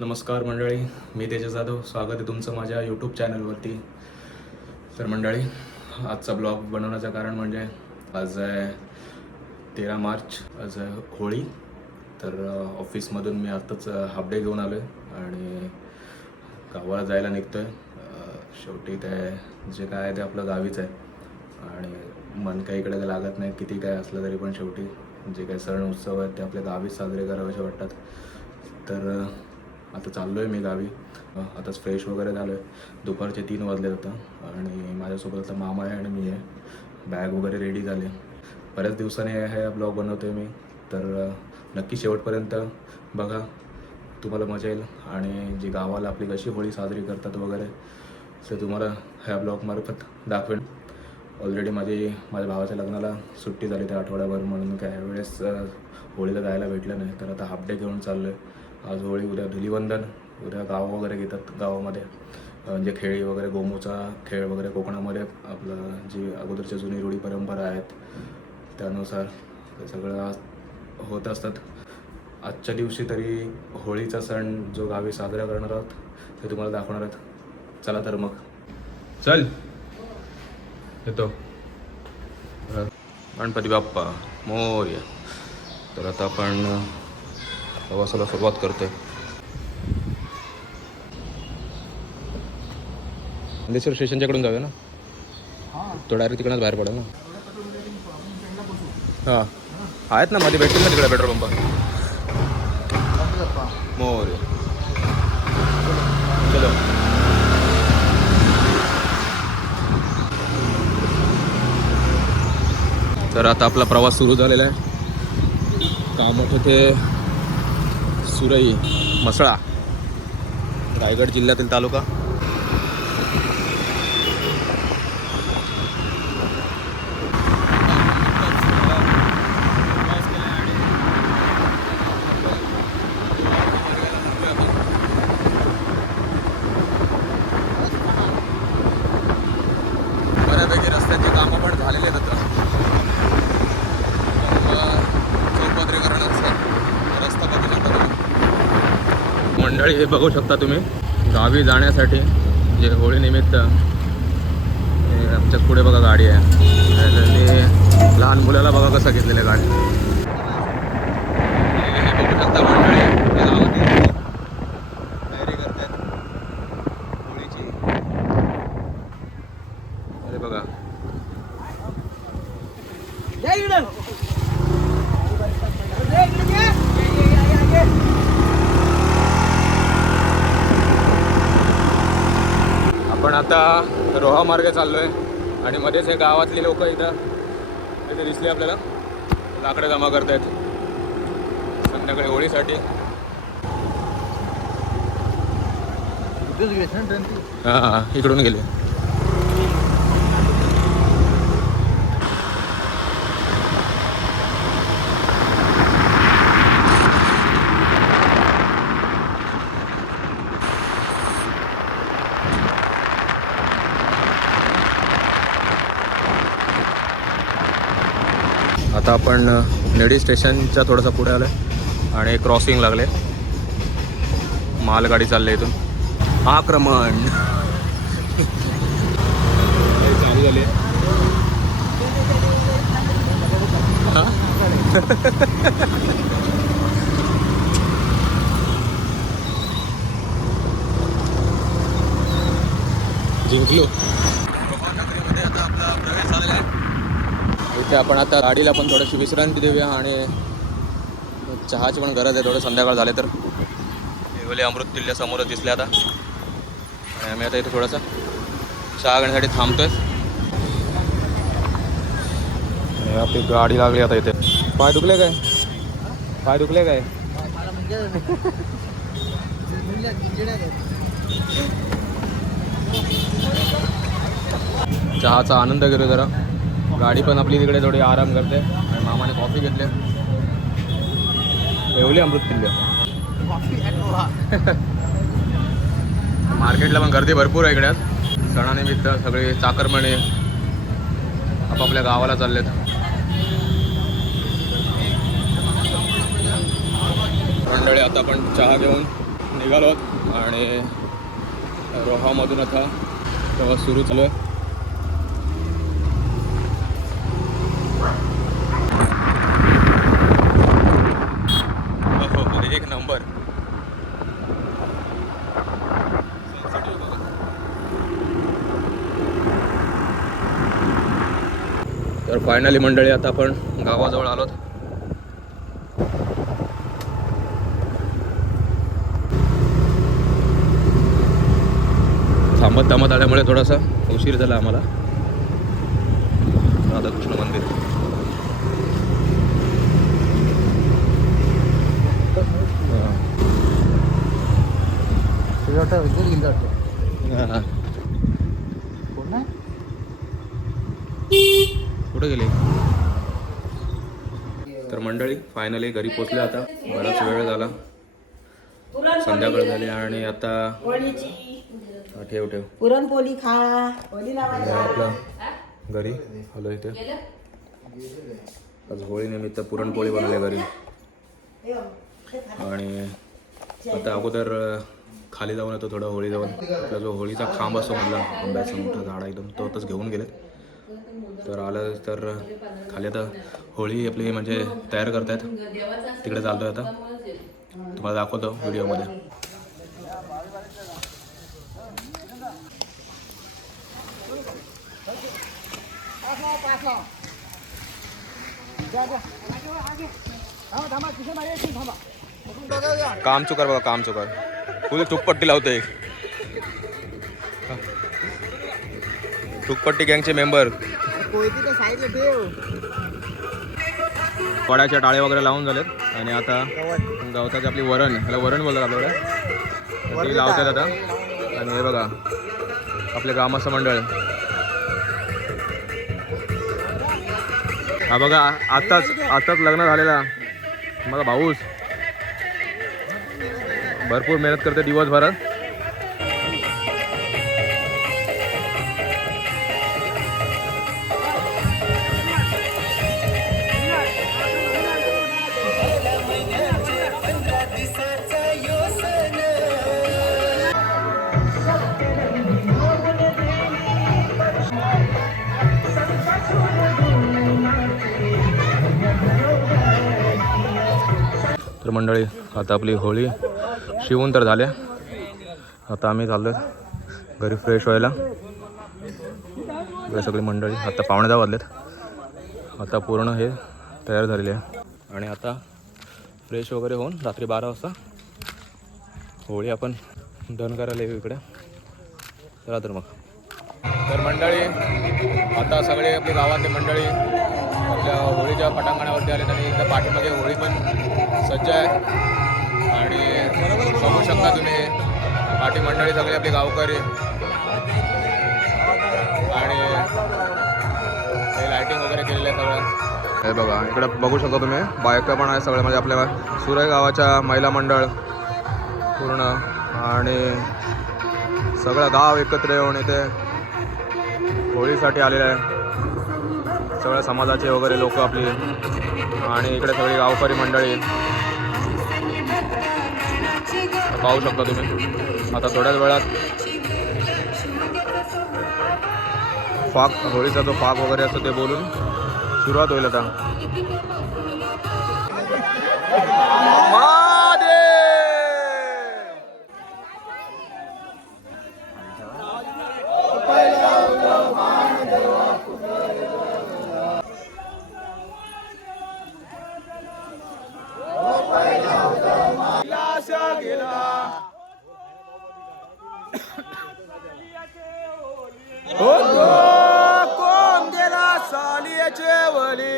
नमस्कार मंडळी, मी तेजस जाधव. स्वागत आहे तुमचं माझ्या यूट्यूब चॅनलवरती. तर मंडळी, आजचा ब्लॉग बनवण्याचं कारण म्हणजे आज आहे 13 मार्च, आज आहे होळी. तर ऑफिसमधून मी आत्ताच हाफ डे घेऊन आलो आहे आणि गावाला जायला निघतो आहे. शेवटी ते जे काय आहे ते आपलं गावीच आहे आणि मन काही इकडे लागत नाही. किती काय असलं तरी पण शेवटी जे काही सण उत्सव आहेत ते आपल्या गावीच साजरे करावेसे वाटतात. तर आता चाललो आहे मी गावी. आताच फ्रेश वगैरे झालो आहे. दुपारचे 3 वाजले होतं आणि माझ्यासोबत आता मामा आहे आणि मी आहे. बॅग वगैरे रेडी झाले. बऱ्याच दिवसाने हे ब्लॉग बनवतो आहे मी. तर नक्की शेवटपर्यंत बघा, तुम्हाला मजा येईल. आणि जी गावाला आपली कशी होळी साजरी करतात वगैरे ते तुम्हाला ह्या ब्लॉगमार्फत दाखवेन. ऑलरेडी माझ्या भावाच्या लग्नाला सुट्टी झाली त्या आठवड्याभर, म्हणून काय वेळेस होळीला जायला भेटलं नाही. तर आता हाफ डे घेऊन चाललो आहे. आज होळी, उद्या धुलीवंदन, उद्या गाव वगैरे घेतात गावामध्ये. म्हणजे खेळी वगैरे, गोमूचा खेळ वगैरे कोकणामध्ये आपलं जी अगोदरच्या जुनी रूढी परंपरा आहेत त्यानुसार ते सगळं आज होत असतात. आजच्या दिवशी तरी होळीचा सण जो गावी साजरा करणार आहोत ते तुम्हाला दाखवणार आहोत. चला तर मग, चल येतो. गणपती बाप्पा मोरया. तर आता आपण प्रवासाला सुरुवात करतोय. मंदेश्वर स्टेशनच्याकडून जाऊया ना, तो डायरेक्ट तिकडनंच बाहेर पडेल ना. हां, आहेत ना मध्ये, भेटतील ना तिकडे पेट्रोल पंप. मोरया. चलो. तर आता आपला प्रवास सुरू झालेला आहे. कामोठे ते सुरई, म्हसळा, रायगड जिल्ह्यातील तालुका. बऱ्यापैकी रस्त्याची कामं पण झालेली आहेत आता. रस्ता बघू शकता तुम्ही मंडळी. हे बघू शकता तुम्ही, गावी जाण्यासाठी जे होळीनिमित्त आमच्या पुढे बघा गाडी आहे. त्यांनी लहान मुलाला बघा कसं घेतलेलं आहे गाडी. हे बघू शकता मंडळी, गावातील तयारी करतात होळीची. अरे बघा, आपण आता रोहा मार्गे चाललो आहे आणि मध्येच हे गावातली लोक इथे दिसली आपल्याला. लाकडं जमा करत आहेत संध्याकाळी होळीसाठी. हां, इकडून गेले. आता आपण नेडी स्टेशनच्या थोडंसं पुढे आलो आहे आणि क्रॉसिंग लागले. मालगाडी चालली इथून. आक्रमण चालू झाली आहे. जिंकलो. आता आपला प्रवेश झालेला आहे. इथे आपण आता गाडीला पण थोडीशी विश्रांती देऊया आणि चहाची पण गरज आहे. थोडं संध्याकाळ झाले तर हे अमृत तुल्य समोरच दिसले आता. आणि आम्ही आता इथे थोडासा चहा घेण्यासाठी थांबतोय. आपली गाडी लागली आता इथे. पाय दुखले काय? पाय दुखले काय? चहाचा आनंद घेतो जरा. गाडी पण आपली तिकडे थोडी आराम करते आणि मामाने कॉफी घेतली. एवढी अमृततुल्य. मार्केटला पण गर्दी भरपूर आहे इकडे. सणानिमित्त सगळे चाकरमाने आपापल्या गावाला चाललेत. मंडळी आता आपण चहा घेऊन निघालो आणि रोहामधून आता प्रवास सुरू चालू आहे. एक नंबर. तर फायनली मंडळी आता आपण गावाजवळ आलोत. थांबत आल्यामुळे थोडासा उशीर झाला आम्हाला. राधाकृष्ण मंदिर. कुठे गेले? तर मंडळी फायनली घरी पोचले. आता बराच वेळ झाला, संध्याकाळ झाली आणि आता ठेव पुरणपोळी खा. आपलं घरी आलो इथे. आज होळी निमित्त पुरणपोळी बनवली घरी. आणि आता अगोदर खाली जाऊन येतो थोडं होळी जाऊन. आपला जो होळीचा खांब असतो मधला आंब्याचा मोठा झाड एकदम तो आताच घेऊन गेले. तर आलं तर खाली आता होळी आपली म्हणजे तयार करतायत, तिकडे चालतोय आता. तुम्हाला दाखवतो व्हिडिओमध्ये. काम चुकार बघा, काम चुकार. फुल तुकपट्टी लावतोय. तुकपट्टी गँगचे मेंबर. वड्याच्या टाळे वगैरे लावून झालेत आणि आता गवताची आपली वरण, ह्याला वरण बोलतात आपल्याकडे, ती लावतात आता. आणि हे बघा आपले ग्रामस्थ मंडळ. हा बघा आताच लग्न झालेला माझा भाऊस भरपूर मेहनत करते दिवसभरात. तर मंडळी आता आपली होळी शिवून तर झाल्या. आता आम्ही चाललो घरी फ्रेश व्हायला. सगळी मंडळी आता 9:15 वाजलेत. आता पूर्ण हे तयार झालेले आहे आणि आता फ्रेश वगैरे होऊन रात्री 12 वाजता होळी आपण डन करायला येऊ इकडे. चला तर मग. तर मंडळी आता सगळे आपली गावातली मंडळी आपल्या होळीच्या पटांगणावरती आले आणि इथं पाठीमध्ये होळी पण सज्ज आहे. आणि बघू शकता तुम्ही पाठी मंडळी सगळी आपली गावकरी आणि हे लायटिंग वगैरे केलेलं आहे सगळं. हे बघा इकडे बघू शकता तुम्ही बायका पण आहे सगळं, म्हणजे आपल्या सुरई गावाच्या महिला मंडळ पूर्ण आणि सगळं गाव एकत्र येऊन इथे होळीसाठी आलेलं आहे. सगळ्या समाजाचे वगैरे लोक आपली आणि इकडे सगळी गावकरी मंडळी पाहू शकता तुम्ही. आता थोड्याच वेळात फाक होळीचा जो फाक वगैरे असतो ते बोलून सुरुवात होईल आता. कोण गेला सालियाचे वली.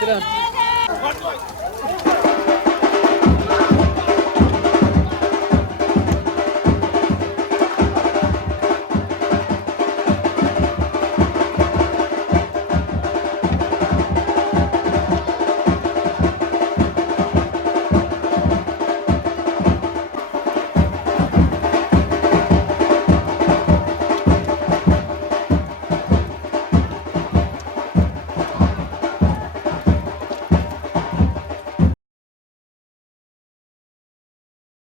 मित्र